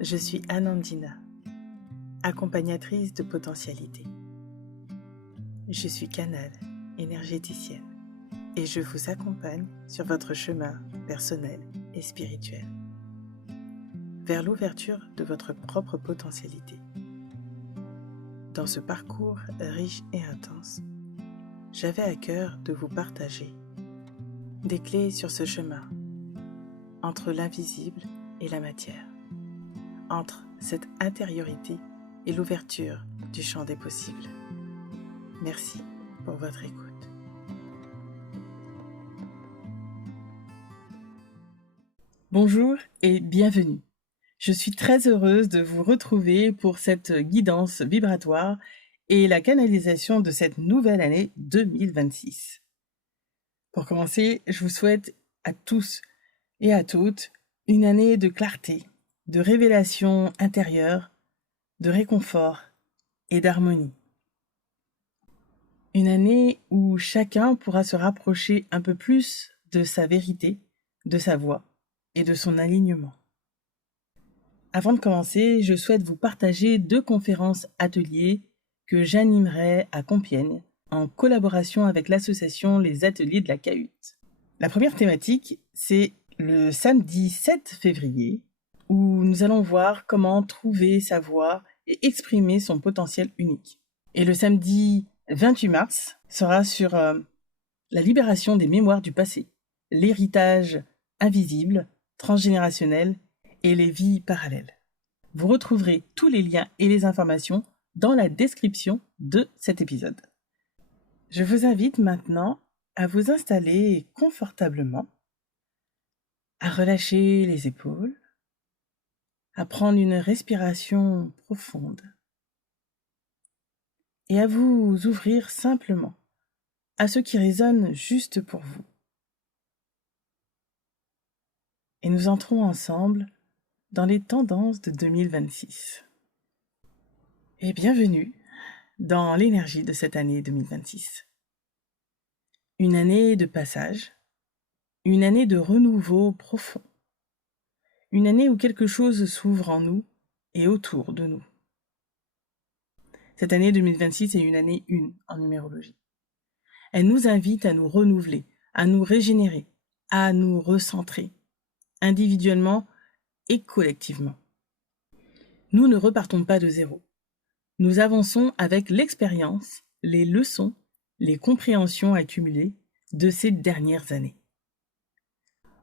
je suis Anandina, accompagnatrice de potentialité. Je suis canal, énergéticienne, et je vous accompagne sur votre chemin personnel et spirituel, vers l'ouverture de votre propre potentialité. Dans ce parcours riche et intense, j'avais à cœur de vous partager des clés sur ce chemin, entre l'invisible et la matière, entre cette intériorité et l'ouverture du champ des possibles. Merci pour votre écoute. Bonjour et bienvenue. Je suis très heureuse de vous retrouver pour cette guidance vibratoire et la canalisation de cette nouvelle année 2026. Pour commencer, je vous souhaite à tous et à toutes une année de clarté, de révélation intérieure, de réconfort et d'harmonie. Une année où chacun pourra se rapprocher un peu plus de sa vérité, de sa voix et de son alignement. Avant de commencer, je souhaite vous partager 2 conférences ateliers que j'animerai à Compiègne en collaboration avec l'association Les Ateliers de la Cahute. La première thématique, c'est le samedi 7 février, où nous allons voir comment trouver sa voix et exprimer son potentiel unique. Et le samedi 28 mars sera sur la libération des mémoires du passé, l'héritage invisible, transgénérationnel et les vies parallèles. Vous retrouverez tous les liens et les informations dans la description de cet épisode. Je vous invite maintenant à vous installer confortablement, à relâcher les épaules, à prendre une respiration profonde et à vous ouvrir simplement à ce qui résonne juste pour vous. Et nous entrons ensemble dans les tendances de 2026. Et bienvenue dans l'énergie de cette année 2026. Une année de passage, une année de renouveau profond, une année où quelque chose s'ouvre en nous et autour de nous. Cette année 2026 est une année 1 en numérologie. Elle nous invite à nous renouveler, à nous régénérer, à nous recentrer, individuellement et collectivement. Nous ne repartons pas de zéro. Nous avançons avec l'expérience, les leçons, les compréhensions accumulées de ces dernières années.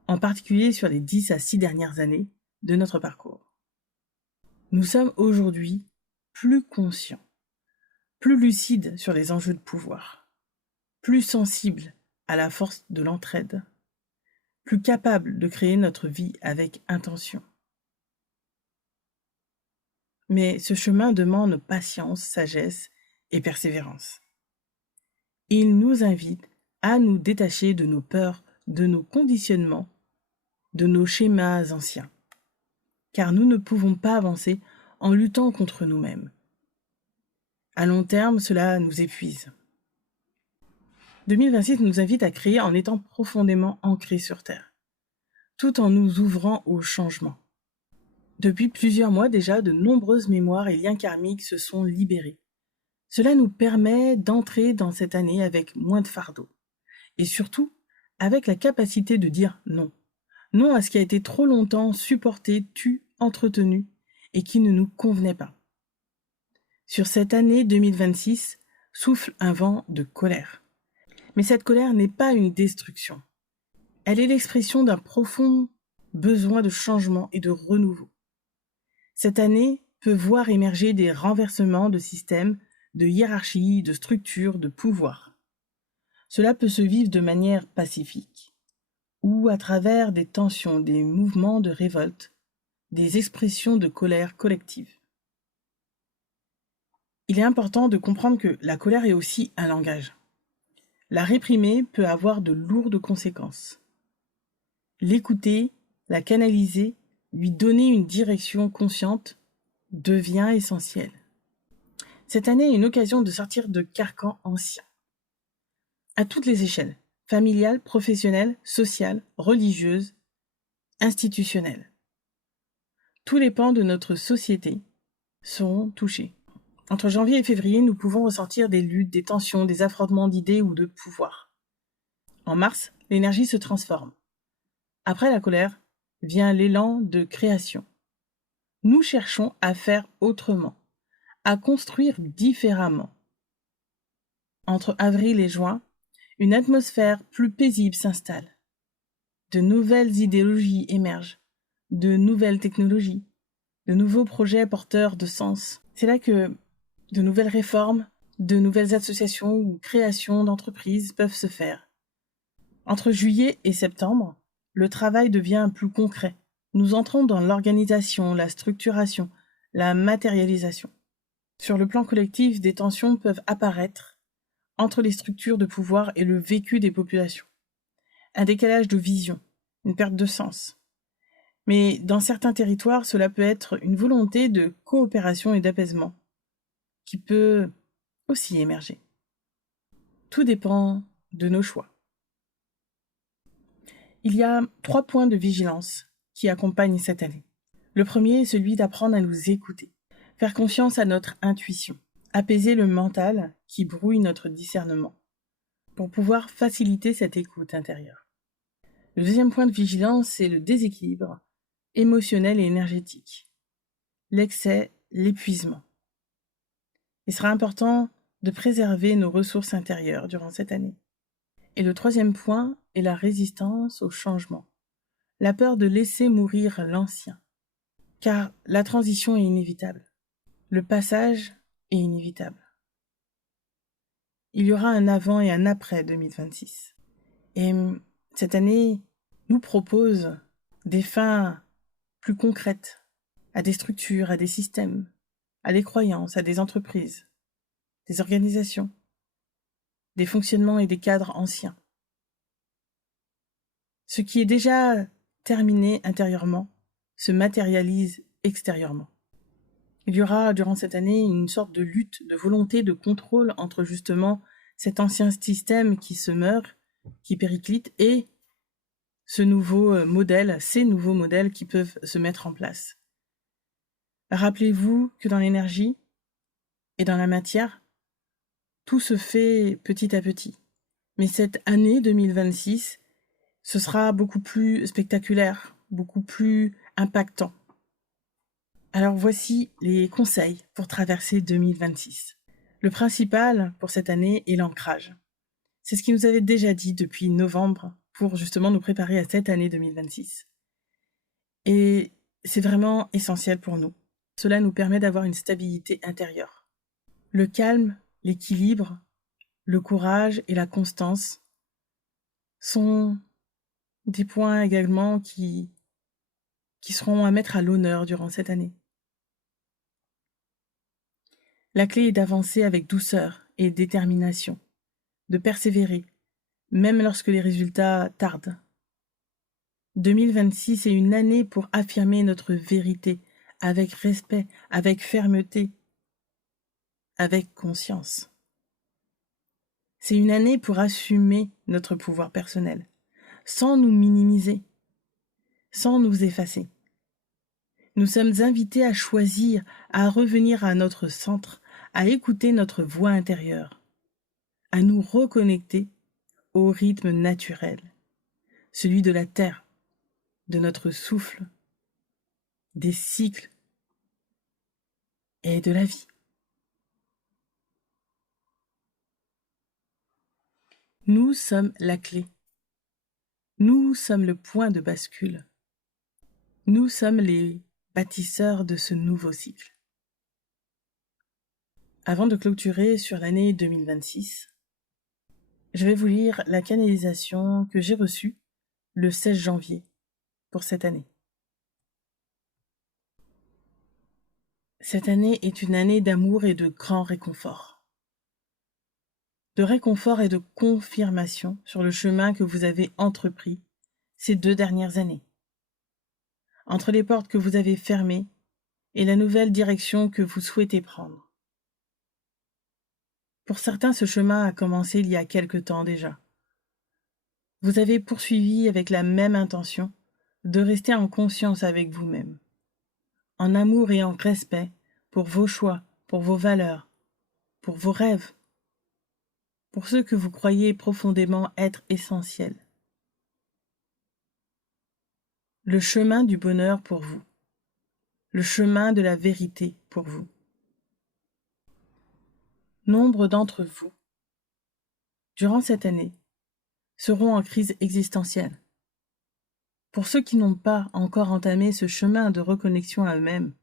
En particulier sur les 10 à 6 dernières années de notre parcours. Nous sommes aujourd'hui plus conscients, plus lucides sur les enjeux de pouvoir, plus sensibles à la force de l'entraide, plus capables de créer notre vie avec intention. Mais ce chemin demande patience, sagesse et persévérance. Il nous invite à nous détacher de nos peurs, de nos conditionnements, de nos schémas anciens. Car nous ne pouvons pas avancer en luttant contre nous-mêmes. À long terme, cela nous épuise. 2026 nous invite à créer en étant profondément ancrés sur Terre, tout en nous ouvrant au changement. Depuis plusieurs mois déjà, de nombreuses mémoires et liens karmiques se sont libérés. Cela nous permet d'entrer dans cette année avec moins de fardeau. Et surtout, avec la capacité de dire non. Non à ce qui a été trop longtemps supporté, entretenu et qui ne nous convenait pas. Sur cette année 2026, souffle un vent de colère. Mais cette colère n'est pas une destruction. Elle est l'expression d'un profond besoin de changement et de renouveau. Cette année peut voir émerger des renversements de systèmes, de hiérarchies, de structures, de pouvoirs. Cela peut se vivre de manière pacifique, ou à travers des tensions, des mouvements de révolte, des expressions de colère collective. Il est important de comprendre que la colère est aussi un langage. La réprimer peut avoir de lourdes conséquences. L'écouter, la canaliser, lui donner une direction consciente devient essentiel. Cette année est une occasion de sortir de carcans anciens. À toutes les échelles, familiales, professionnelles, sociales, religieuses, institutionnelles. tous les pans de notre société seront touchés. Entre janvier et février, nous pouvons ressentir des luttes, des tensions, des affrontements d'idées ou de pouvoir. En mars, l'énergie se transforme. Après la colère, vient l'élan de création. Nous cherchons à faire autrement, à construire différemment. Entre avril et juin, une atmosphère plus paisible s'installe. De nouvelles idéologies émergent, de nouvelles technologies, de nouveaux projets porteurs de sens. C'est là que de nouvelles réformes, de nouvelles associations ou créations d'entreprises peuvent se faire. Entre juillet et septembre, le travail devient plus concret. Nous entrons dans l'organisation, la structuration, la matérialisation. Sur le plan collectif, des tensions peuvent apparaître entre les structures de pouvoir et le vécu des populations. Un décalage de vision, une perte de sens. Mais dans certains territoires, cela peut être une volonté de coopération et d'apaisement qui peut aussi émerger. Tout dépend de nos choix. Il y a 3 points de vigilance qui accompagnent cette année. Le premier est celui d'apprendre à nous écouter, faire confiance à notre intuition, apaiser le mental qui brouille notre discernement, pour pouvoir faciliter cette écoute intérieure. Le deuxième point de vigilance, c'est le déséquilibre émotionnel et énergétique, l'excès, l'épuisement. Il sera important de préserver nos ressources intérieures durant cette année. Et le troisième point est la résistance au changement, la peur de laisser mourir l'ancien. Car la transition est inévitable, le passage est inévitable. Il y aura un avant et un après 2026. Et cette année nous propose des fins plus concrètes à des structures, à des systèmes, à des croyances, à des entreprises, des organisations, des fonctionnements et des cadres anciens. Ce qui est déjà terminé intérieurement se matérialise extérieurement. Il y aura durant cette année une sorte de lutte, de volonté de contrôle entre justement cet ancien système qui se meurt, qui périclite, et ce nouveau modèle, ces nouveaux modèles qui peuvent se mettre en place. Rappelez-vous que dans l'énergie et dans la matière, tout se fait petit à petit. Mais cette année 2026, ce sera beaucoup plus spectaculaire, beaucoup plus impactant. Alors voici les conseils pour traverser 2026. Le principal pour cette année est l'ancrage. C'est ce qui nous avait déjà dit depuis novembre pour justement nous préparer à cette année 2026. Et c'est vraiment essentiel pour nous. Cela nous permet d'avoir une stabilité intérieure. Le calme, l'équilibre, le courage et la constance sont des points également qui seront à mettre à l'honneur durant cette année. La clé est d'avancer avec douceur et détermination, de persévérer, même lorsque les résultats tardent. 2026 est une année pour affirmer notre vérité avec respect, avec fermeté, avec conscience. C'est une année pour assumer notre pouvoir personnel, sans nous minimiser, sans nous effacer. Nous sommes invités à choisir, à revenir à notre centre, à écouter notre voix intérieure, à nous reconnecter au rythme naturel, celui de la terre, de notre souffle, des cycles et de la vie. Nous sommes la clé. Nous sommes le point de bascule. Nous sommes les bâtisseurs de ce nouveau cycle. Avant de clôturer sur l'année 2026, je vais vous lire la canalisation que j'ai reçue le 16 janvier pour cette année. Cette année est une année d'amour et de grand réconfort. De réconfort et de confirmation sur le chemin que vous avez entrepris ces 2 dernières années. Entre les portes que vous avez fermées et la nouvelle direction que vous souhaitez prendre. Pour certains, ce chemin a commencé il y a quelque temps déjà. Vous avez poursuivi avec la même intention de rester en conscience avec vous-même, en amour et en respect pour vos choix, pour vos valeurs, pour vos rêves, pour ceux que vous croyez profondément être essentiels. Le chemin du bonheur pour vous, le chemin de la vérité pour vous. Nombre d'entre vous, durant cette année, seront en crise existentielle. Pour ceux qui n'ont pas encore entamé ce chemin de reconnexion à eux-mêmes,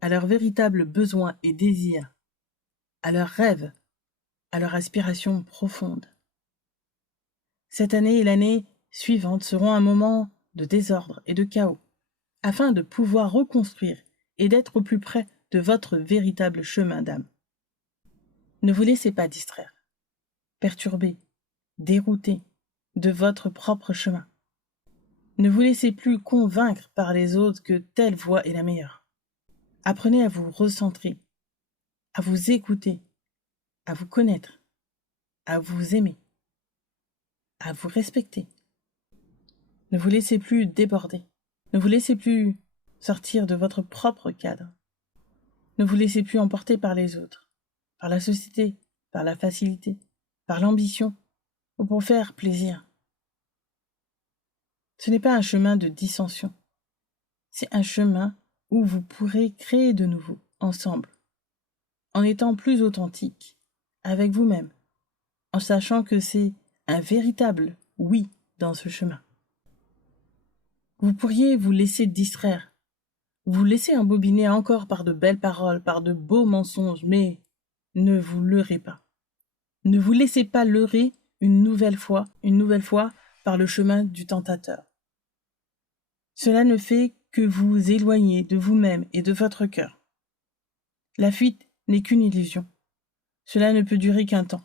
à leurs véritables besoins et désirs, à leurs rêves, à leurs aspirations profondes. Cette année et l'année suivante seront un moment de désordre et de chaos, afin de pouvoir reconstruire et d'être au plus près de votre véritable chemin d'âme. Ne vous laissez pas distraire, perturber, dérouter de votre propre chemin. Ne vous laissez plus convaincre par les autres que telle voie est la meilleure. Apprenez à vous recentrer, à vous écouter, à vous connaître, à vous aimer, à vous respecter. Ne vous laissez plus déborder. Ne vous laissez plus sortir de votre propre cadre. Ne vous laissez plus emporter par les autres, par la société, par la facilité, par l'ambition ou pour faire plaisir. Ce n'est pas un chemin de dissension. C'est un chemin où vous pourrez créer de nouveau, ensemble, en étant plus authentique, avec vous-même, en sachant que c'est un véritable oui dans ce chemin. Vous pourriez vous laisser distraire, vous laisser embobiner encore par de belles paroles, par de beaux mensonges, mais ne vous leurrez pas. Ne vous laissez pas leurrer une nouvelle fois par le chemin du tentateur. Cela ne fait que vous éloigner de vous-même et de votre cœur. La fuite n'est qu'une illusion. Cela ne peut durer qu'un temps.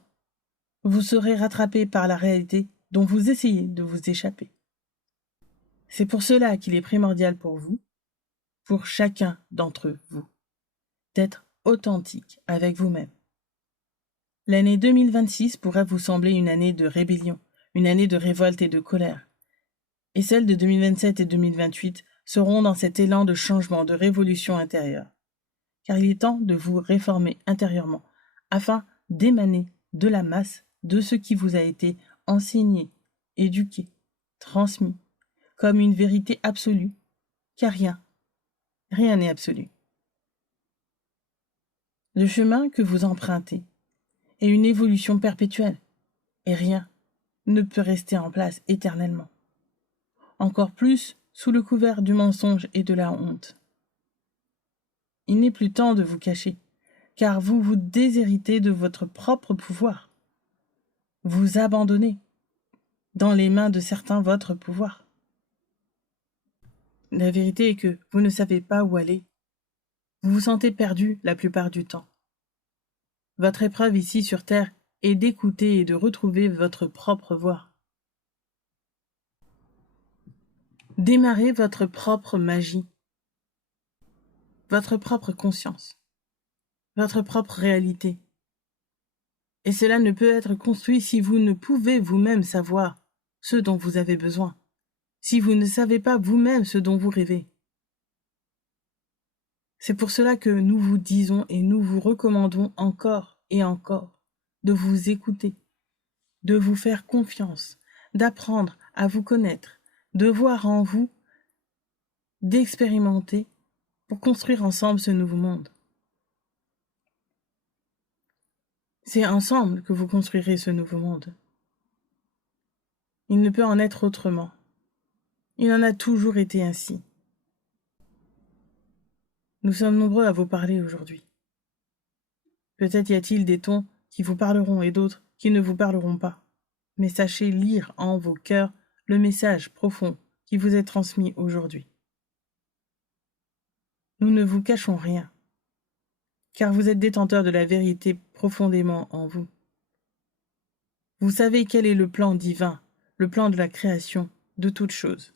Vous serez rattrapé par la réalité dont vous essayez de vous échapper. C'est pour cela qu'il est primordial pour vous, pour chacun d'entre vous, d'être authentique avec vous-même. L'année 2026 pourrait vous sembler une année de rébellion, une année de révolte et de colère. Et celles de 2027 et 2028 seront dans cet élan de changement, de révolution intérieure. Car il est temps de vous réformer intérieurement, afin d'émaner de la masse de ce qui vous a été enseigné, éduqué, transmis, comme une vérité absolue, car rien n'est absolu. Le chemin que vous empruntez est une évolution perpétuelle, et rien ne peut rester en place éternellement. Encore plus sous le couvert du mensonge et de la honte. Il n'est plus temps de vous cacher, car vous vous déshéritez de votre propre pouvoir. Vous abandonnez dans les mains de certains votre pouvoir. La vérité est que vous ne savez pas où aller. Vous vous sentez perdu la plupart du temps. Votre épreuve ici sur Terre est d'écouter et de retrouver votre propre voix. Démarrez votre propre magie, votre propre conscience, votre propre réalité. Et cela ne peut être construit si vous ne pouvez vous-même savoir ce dont vous avez besoin, si vous ne savez pas vous-même ce dont vous rêvez. C'est pour cela que nous vous disons et nous vous recommandons encore et encore de vous écouter, de vous faire confiance, d'apprendre à vous connaître, de voir en vous, d'expérimenter pour construire ensemble ce nouveau monde. C'est ensemble que vous construirez ce nouveau monde. Il ne peut en être autrement. Il en a toujours été ainsi. Nous sommes nombreux à vous parler aujourd'hui. Peut-être y a-t-il des tons qui vous parleront et d'autres qui ne vous parleront pas. Mais sachez lire en vos cœurs le message profond qui vous est transmis aujourd'hui. Nous ne vous cachons rien, car vous êtes détenteurs de la vérité profondément en vous. Vous savez quel est le plan divin, le plan de la création de toute chose.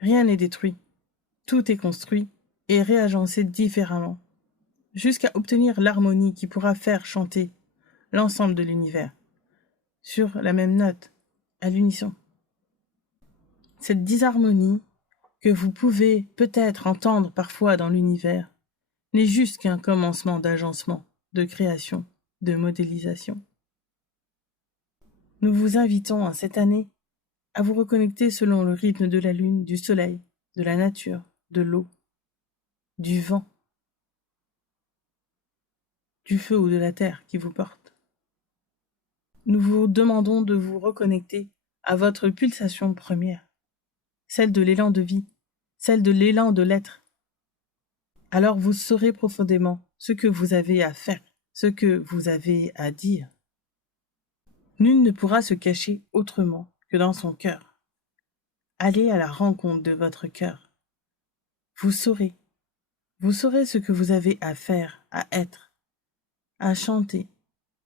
Rien n'est détruit, tout est construit et réagencé différemment, jusqu'à obtenir l'harmonie qui pourra faire chanter l'ensemble de l'univers, sur la même note, à l'unisson. Cette disharmonie que vous pouvez peut-être entendre parfois dans l'univers n'est juste qu'un commencement d'agencement, de création, de modélisation. Nous vous invitons en cette année à vous reconnecter selon le rythme de la lune, du soleil, de la nature, de l'eau, du vent, du feu ou de la terre qui vous porte. Nous vous demandons de vous reconnecter à votre pulsation première, celle de l'élan de vie, celle de l'élan de l'être. Alors vous saurez profondément ce que vous avez à faire, ce que vous avez à dire. Nul ne pourra se cacher autrement que dans son cœur. Allez à la rencontre de votre cœur. Vous saurez ce que vous avez à faire, à être, à chanter,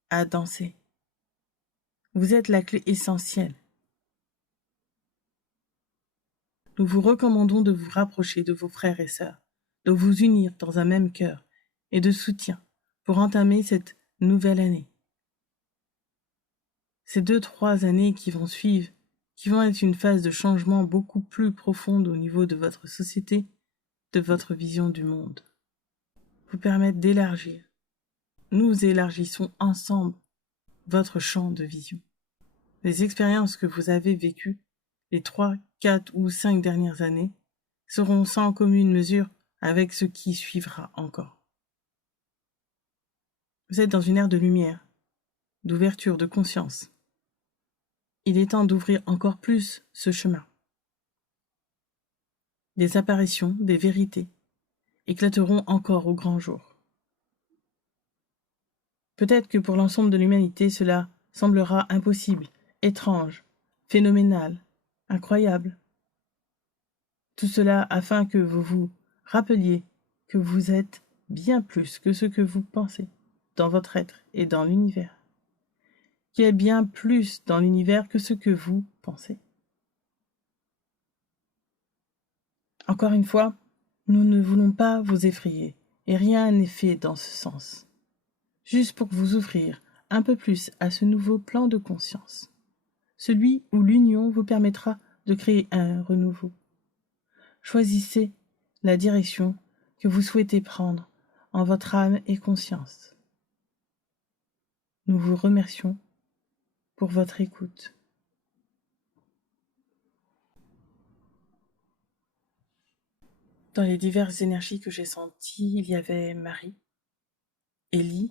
à danser. Vous êtes la clé essentielle. Nous vous recommandons de vous rapprocher de vos frères et sœurs, de vous unir dans un même cœur et de soutien pour entamer cette nouvelle année. Ces 2-3 années qui vont suivre, qui vont être une phase de changement beaucoup plus profonde au niveau de votre société, de votre vision du monde, vous permettent d'élargir. Nous élargissons ensemble votre champ de vision. Les expériences que vous avez vécues les 3, 4 ou 5 dernières années seront sans commune mesure avec ce qui suivra encore. Vous êtes dans une ère de lumière, d'ouverture, de conscience. Il est temps d'ouvrir encore plus ce chemin. Des apparitions, des vérités éclateront encore au grand jour. Peut-être que pour l'ensemble de l'humanité, cela semblera impossible, étrange, phénoménal, incroyable. Tout cela afin que vous vous rappeliez que vous êtes bien plus que ce que vous pensez dans votre être et dans l'univers. Qu'il y a bien plus dans l'univers que ce que vous pensez. Encore une fois, nous ne voulons pas vous effrayer et rien n'est fait dans ce sens. Juste pour vous ouvrir un peu plus à ce nouveau plan de conscience. Celui où l'union vous permettra de créer un renouveau. Choisissez la direction que vous souhaitez prendre en votre âme et conscience. Nous vous remercions pour votre écoute. Dans les diverses énergies que j'ai senties, il y avait Marie, Élie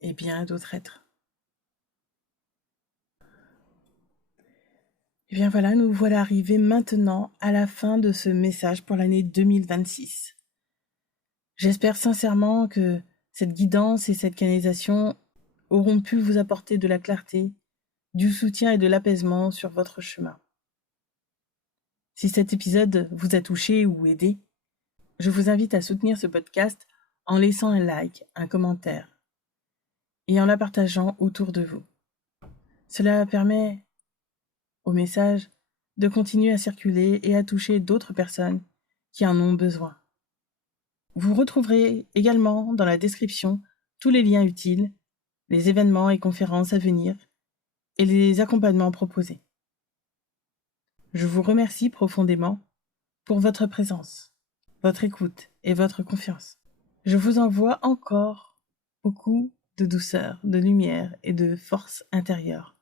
et bien d'autres êtres. Et bien voilà, nous voilà arrivés maintenant à la fin de ce message pour l'année 2026. J'espère sincèrement que cette guidance et cette canalisation auront pu vous apporter de la clarté, du soutien et de l'apaisement sur votre chemin. Si cet épisode vous a touché ou aidé, je vous invite à soutenir ce podcast en laissant un like, un commentaire et en la partageant autour de vous. Cela permet au message de continuer à circuler et à toucher d'autres personnes qui en ont besoin. Vous retrouverez également dans la description tous les liens utiles, les événements et conférences à venir et les accompagnements proposés. Je vous remercie profondément pour votre présence, votre écoute et votre confiance. Je vous envoie encore beaucoup de douceur, de lumière et de force intérieure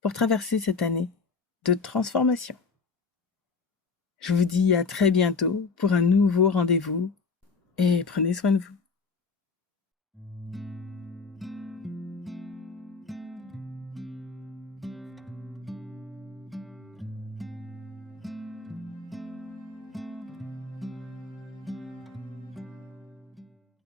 pour traverser cette année de transformation. Je vous dis à très bientôt pour un nouveau rendez-vous et prenez soin de vous.